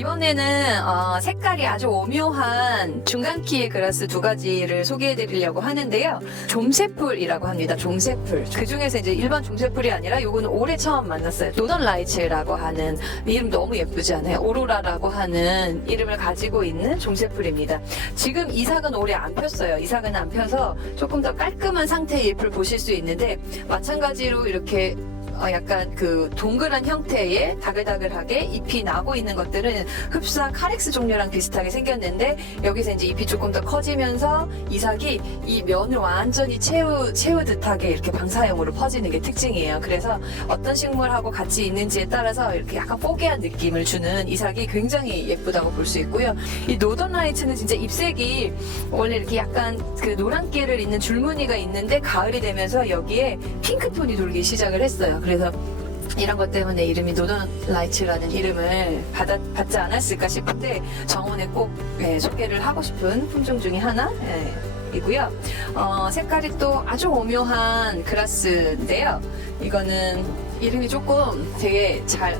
이번에는 색깔이 아주 오묘한 중간 키의 그라스 두 가지를 소개해 드리려고 하는데요. 종새풀이라고 합니다. 종새풀. 그 중에서 이제 일반 종새풀이 아니라 요거는 올해 처음 만났어요. 노던 라이츠라고 하는, 이름 너무 예쁘지 않아요? 오로라라고 하는 이름을 가지고 있는 종새풀입니다. 지금 이삭은 올해 안 폈어요. 이삭은 안 펴서 조금 더 깔끔한 상태의 잎을 보실 수 있는데, 마찬가지로 이렇게 약간 그 동그란 형태의 다글다글하게 ip이 나고 있는 것들은 흡사 카렉스 종류랑 비슷하게 생겼는데, 여기서 이제 ip이 조금 더 커지면서 이삭이 이 면을 완전히 채우듯하게 이렇게 방사형으로 퍼지는 게 특징이에요. 그래서 어떤 식물하고 같이 있는지에 따라서 이렇게 약간 뽀개한 느낌을 주는 이삭이 굉장히 예쁘다고 볼 수 있고요. 이 노던 라이츠는 진짜 잎색이 원래 이렇게 약간 그 노란기를 있는 줄무늬가 있는데, 가을이 되면서 여기에 핑크톤이 돌기 시작을 했어요. 그래서 이런 것 때문에 이름이 노던 라이츠라는 이름을 받지 않았을까 싶은데, 정원에 꼭 소개를 하고 싶은 품종 중에 하나 이고요. 색깔이 또 아주 오묘한 그라스인데요. 이거는 이름이 조금 되게 잘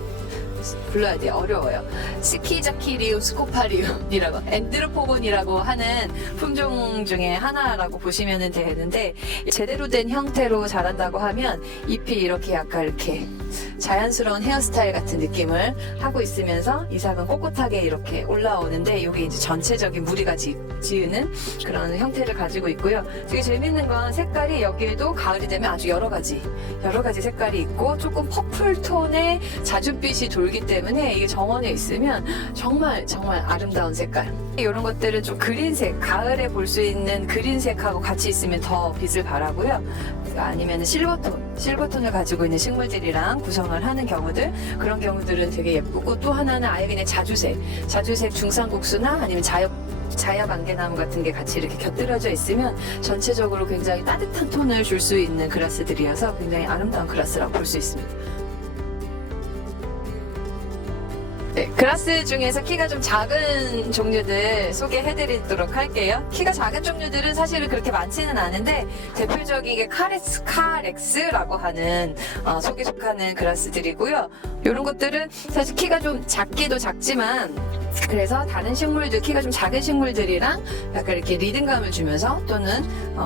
불러야 돼요. 어려워요. 스키자키리움 스코파리움이라고, 엔드로포곤이라고 하는 품종 중에 하나라고 보시면 되는데, 제대로 된 형태로 자란다고 하면 잎이 이렇게 약간 이렇게 자연스러운 헤어스타일 같은 느낌을 하고 있으면서 이삭은 꼿꼿하게 이렇게 올라오는데, 이게 이제 전체적인 무리가 지으는 그런 형태를 가지고 있고요. 되게 재밌는 건 색깔이 여기에도 가을이 되면 아주 여러 가지 색깔이 있고, 조금 퍼플 톤의 자줏빛이 돌기 때문에 이게 정원에 있으면 정말 아름다운 색깔. 이런 것들은 좀 그린색, 가을에 볼 수 있는 그린색하고 같이 있으면 더 빛을 발하고요. 아니면 실버톤을 가지고 있는 식물들이랑 구성을 하는 경우들, 그런 경우들은 되게 예쁘고, 또 하나는 아예 그냥 자주색 중상국수나 아니면 자엽 안개나무 같은 게 같이 이렇게 곁들여져 있으면 전체적으로 굉장히 따뜻한 톤을 줄 수 있는 그라스들이어서 굉장히 아름다운 그라스라고 볼 수 있습니다. 네, 그라스 중에서 키가 좀 작은 종류들 소개해드리도록 할게요. 키가 작은 종류들은 사실은 그렇게 많지는 않은데, 대표적인 게 카렉스라고 하는 속에 속하는 그라스들이고요. 이런 것들은 사실 키가 좀 작기도 작지만, 그래서 다른 식물들, 키가 좀 작은 식물들이랑 약간 이렇게 리듬감을 주면서, 또는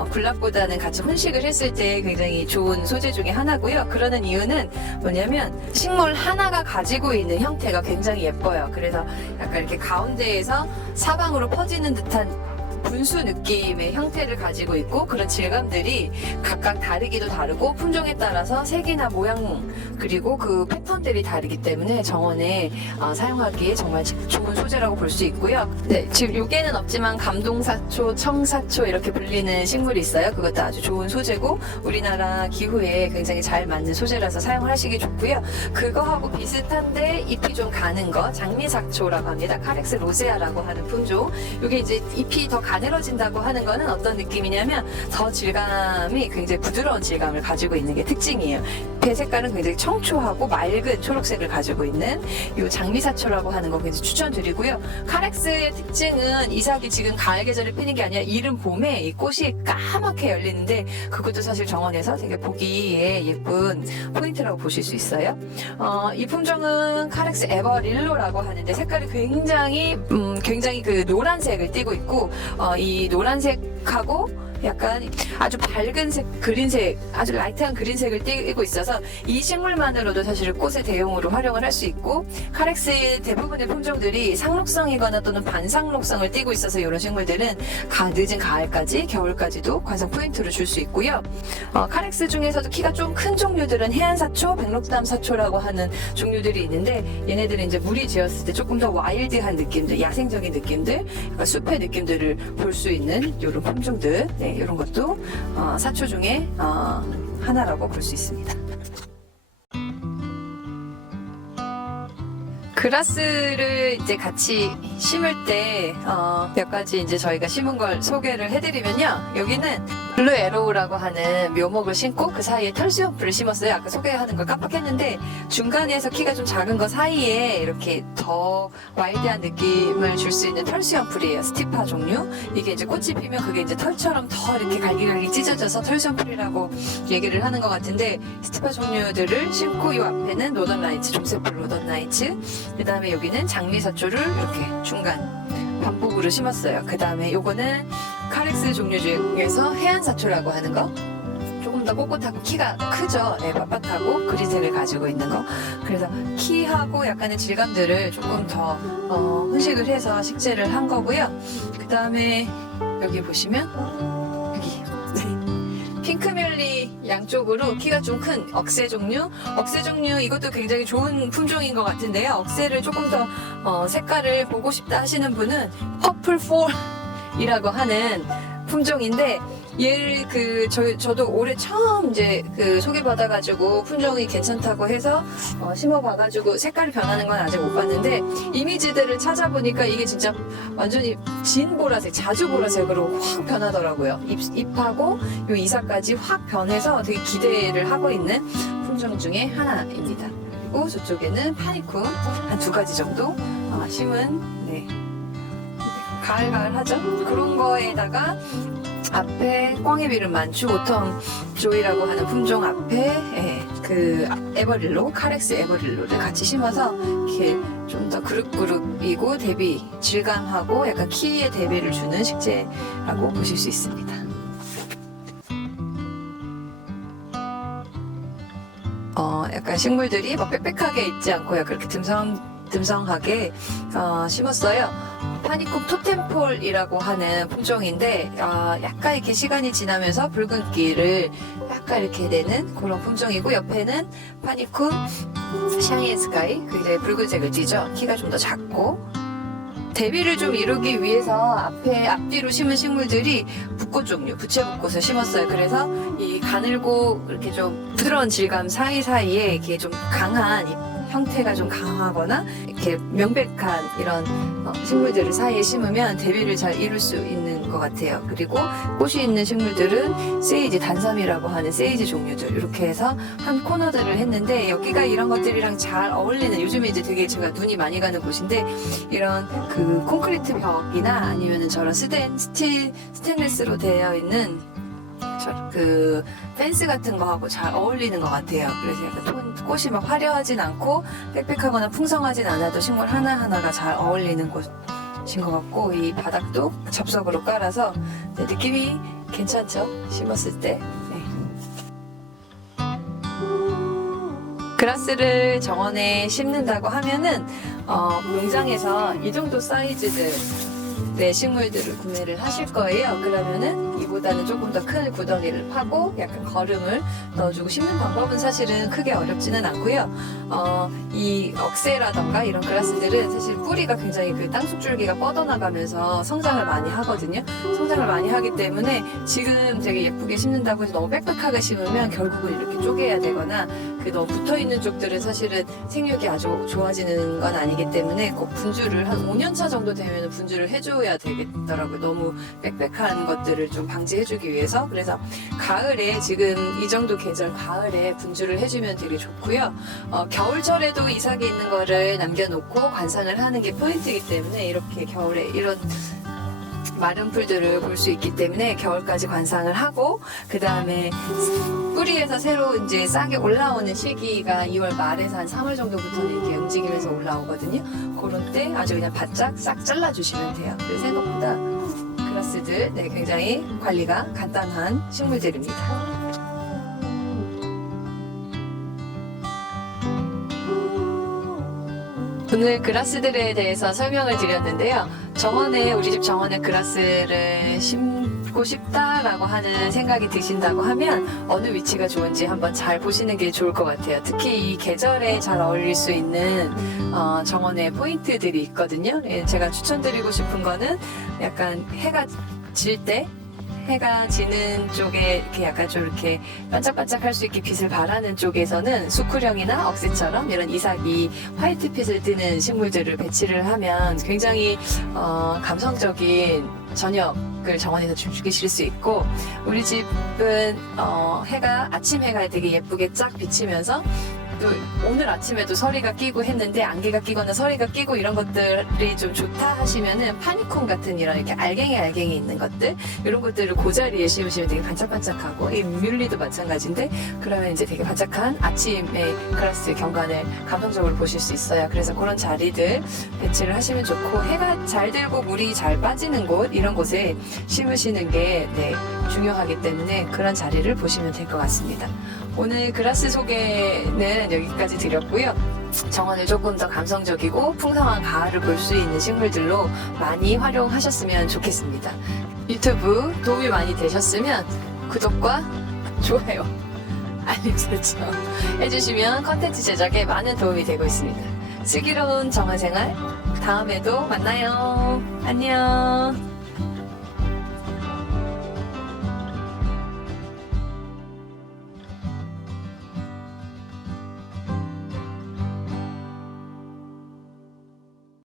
굴락보다는 같이 혼식을 했을 때 굉장히 좋은 소재 중에 하나고요. 그러는 이유는 뭐냐면, 식물 하나가 가지고 있는 형태가 굉장히 예뻐요. 그래서 약간 이렇게 가운데에서 사방으로 퍼지는 듯한 분수 느낌의 형태를 가지고 있고, 그런 질감들이 각각 다르기도 다르고, 품종에 따라서 색이나 모양 그리고 그 패턴들이 다르기 때문에 정원에 사용하기에 정말 좋은 소재라고 볼 수 있고요. 네, 지금 요게는 없지만 감동사초, 청사초 이렇게 불리는 식물이 있어요. 그것도 아주 좋은 소재고, 우리나라 기후에 굉장히 잘 맞는 소재라서 사용하시기 좋고요. 그거하고 비슷한데 잎이 좀 가는 거, 장미삭초라고 합니다. 카렉스 로세아라고 하는 품종. 요게 이제 잎이 더 가늘어진다고 하는 거는 어떤 느낌이냐면, 더 질감이 굉장히 부드러운 질감을 가지고 있는 게 특징이에요. 배 색깔은 굉장히 청초하고 맑은 초록색을 가지고 있는 이 장미사초라고 하는 거 굉장히 추천드리고요. 카렉스의 특징은 이삭이 지금 가을 계절에 피는 게 아니라 이른 봄에 이 꽃이 까맣게 열리는데, 그것도 사실 정원에서 되게 보기에 예쁜 포인트라고 보실 수 있어요. 이 품종은 카렉스 에버릴로라고 하는데, 색깔이 굉장히 그 노란색을 띠고 있고, 이 노란색하고 약간 아주 밝은 색, 그린색, 아주 라이트한 그린색을 띠고 있어서 이 식물만으로도 사실 꽃의 대용으로 활용을 할 수 있고, 카렉스의 대부분의 품종들이 상록성이거나 또는 반상록성을 띠고 있어서 이런 식물들은 늦은 가을까지, 겨울까지도 관상 포인트로 줄 수 있고요. 카렉스 중에서도 키가 좀 큰 종류들은 해안사초, 백록담사초라고 하는 종류들이 있는데, 얘네들은 이제 물이 지었을 때 조금 더 와일드한 느낌들, 야생적인 느낌들, 약간 숲의 느낌들을 볼 수 있는 이런 품종들, 네, 이런 것도 사초 중에 하나라고 볼 수 있습니다. 그라스를 이제 같이 심을 때 몇 가지 이제 저희가 심은 걸 소개를 해드리면요. 여기는 블루 에로우라고 하는 묘목을 심고 그 사이에 털수염풀을 심었어요. 아까 소개하는 걸 깜빡했는데 중간에서 키가 좀 작은 거 사이에 이렇게 더 와일드한 느낌을 줄 수 있는 털수염풀이에요. 스티파 종류. 이게 이제 꽃이 피면 그게 이제 털처럼 더 이렇게 갈기갈기 찢어져서 털수염풀이라고 얘기를 하는 것 같은데 스티파 종류들을 심고 이 앞에는 노던 라이츠, 조세풀 노던 라이츠, 그 다음에 여기는 장미사초를 이렇게 중간 반복으로 심었어요. 그 다음에 요거는 카렉스 종류 중에서 해안사초라고 하는 거. 조금 더 꼿꼿하고 키가 크죠. 네, 빳빳하고 그리색을 가지고 있는 거. 그래서 키하고 약간의 질감들을 조금 더 훈식을 해서 식재를 한 거고요. 그 다음에 여기 보시면 여기 핑크뮬리 양쪽으로 키가 좀 큰 억새 종류. 억새 종류 이것도 굉장히 좋은 품종인 것 같은데요. 억새를 조금 더 색깔을 보고 싶다 하시는 분은 퍼플 폴이라고 하는 품종인데 얘를 저도 올해 처음 이제 소개받아가지고 품종이 괜찮다고 해서 심어봐가지고 색깔이 변하는 건 아직 못 봤는데 이미지들을 찾아보니까 이게 진짜 완전히 진 보라색, 자주 보라색으로 확 변하더라고요. 잎하고 요 이사까지 확 변해서 되게 기대를 하고 있는 품종 중에 하나입니다. 그리고 저쪽에는 파니쿰 한 2가지 정도 심은 가을 하죠? 그런 거에다가 앞에 꽝이비름 만추 오텀 조이라고 하는 품종 앞에 그 에버릴로, 카렉스 에버릴로를 같이 심어서 이렇게 좀 더 그룹이고 대비, 질감하고 약간 키에 대비를 주는 식재라고 보실 수 있습니다. 약간 식물들이 막 빽빽하게 있지 않고 약간 그렇게 듬성하게 심었어요. 파니쿰 토템폴이라고 하는 품종인데 약간 이렇게 시간이 지나면서 붉은기를 약간 이렇게 내는 그런 품종이고 옆에는 파니쿰 샤이앤 스카이 굉장히 붉은색을 띠죠. 키가 좀 더 작고 대비를 좀 이루기 위해서 앞뒤로 심은 식물들이 붓꽃 종류, 부채붓꽃을 심었어요. 그래서 이 가늘고 이렇게 좀 부드러운 질감 사이사이에 이렇게 좀 강한 형태가 좀 강하거나 이렇게 명백한 이런 식물들을 사이에 심으면 대비를 잘 이룰 수 있는 것 같아요. 그리고 꽃이 있는 식물들은 세이지, 단삼이라고 하는 세이지 종류들 이렇게 해서 한 코너들을 했는데 여기가 이런 것들이랑 잘 어울리는 요즘에 이제 되게 제가 눈이 많이 가는 곳인데 이런 그 콘크리트 벽이나 아니면은 저런 스테인리스로 되어 있는 그 펜스 같은 거하고 잘 어울리는 것 같아요. 그래서 약간 꽃이 막 화려하진 않고 빽빽하거나 풍성하진 않아도 식물 하나하나가 잘 어울리는 곳인 것 같고 이 바닥도 접석으로 깔아서 느낌이 괜찮죠? 심었을 때. 그라스를 정원에 심는다고 하면은 농장에서 이 정도 사이즈들 식물들을 구매를 하실 거예요. 그러면은 이보다는 조금 더 큰 구덩이를 파고 약간 거름을 넣어주고 심는 방법은 사실은 크게 어렵지는 않고요. 이 억새라던가 이런 그라스들은 사실 뿌리가 굉장히 그 땅속줄기가 뻗어나가면서 성장을 많이 하거든요. 성장을 많이 하기 때문에 지금 되게 예쁘게 심는다고 해서 너무 빽빽하게 심으면 결국은 이렇게 쪼개야 되거나 그 너무 붙어있는 쪽들은 사실은 생육이 아주 좋아지는 건 아니기 때문에 꼭 분주를 한 5년차 정도 되면 분주를 해줘야 되겠더라고요. 너무 빽빽한 것들을 좀 방지해주기 위해서. 그래서 가을에 지금 이 정도 계절 가을에 분주를 해주면 되게 좋고요. 겨울철에도 이삭이 있는 거를 남겨놓고 관상을 하는 게 포인트이기 때문에 이렇게 겨울에 이런 마른 풀들을 볼 수 있기 때문에 겨울까지 관상을 하고 그 다음에 뿌리에서 새로 이제 싹이 올라오는 시기가 2월 말에서 한 3월 정도부터는 이렇게 움직이면서 올라오거든요. 그런 때 아주 그냥 바짝 싹 잘라주시면 돼요. 그래서 생각보다 그라스들 굉장히 관리가 간단한 식물들입니다. 오늘 그라스들에 대해서 설명을 드렸는데요. 우리 집 정원에 그라스를 심고 싶다라고 하는 생각이 드신다고 하면 어느 위치가 좋은지 한번 잘 보시는 게 좋을 것 같아요. 특히 이 계절에 잘 어울릴 수 있는 정원의 포인트들이 있거든요. 제가 추천드리고 싶은 거는 약간 해가 지는 쪽에 이렇게 약간 좀 이렇게 반짝반짝 할 수 있게 빛을 발하는 쪽에서는 수쿠령이나 억새처럼 이런 이삭이 화이트빛을 띠는 식물들을 배치를 하면 굉장히 감성적인 저녁 영향력을 정원에서 즐기실 수 있고, 우리 집은 해가 아침 해가 되게 예쁘게 쫙 비치면서 또 오늘 아침에도 서리가 끼고 했는데 안개가 끼거나 서리가 끼고 이런 것들이 좀 좋다 하시면은 파니콘 같은 이런 이렇게 알갱이 있는 것들 이런 것들을 그 자리에 심으시면 되게 반짝반짝하고, 이 뮬리도 마찬가지인데 그러면 이제 되게 반짝한 아침의 그라스 경관을 감성적으로 보실 수 있어요. 그래서 그런 자리들 배치를 하시면 좋고, 해가 잘 들고 물이 잘 빠지는 곳 이런 곳에 심으시는 게 중요하기 때문에 그런 자리를 보시면 될 것 같습니다. 오늘 그라스 소개는 여기까지 드렸고요. 정원을 조금 더 감성적이고 풍성한 가을을 볼 수 있는 식물들로 많이 활용하셨으면 좋겠습니다. 유튜브 도움이 많이 되셨으면 구독과 좋아요, 알림 설정 해주시면 컨텐츠 제작에 많은 도움이 되고 있습니다. 슬기로운 정원생활 다음에도 만나요. 안녕.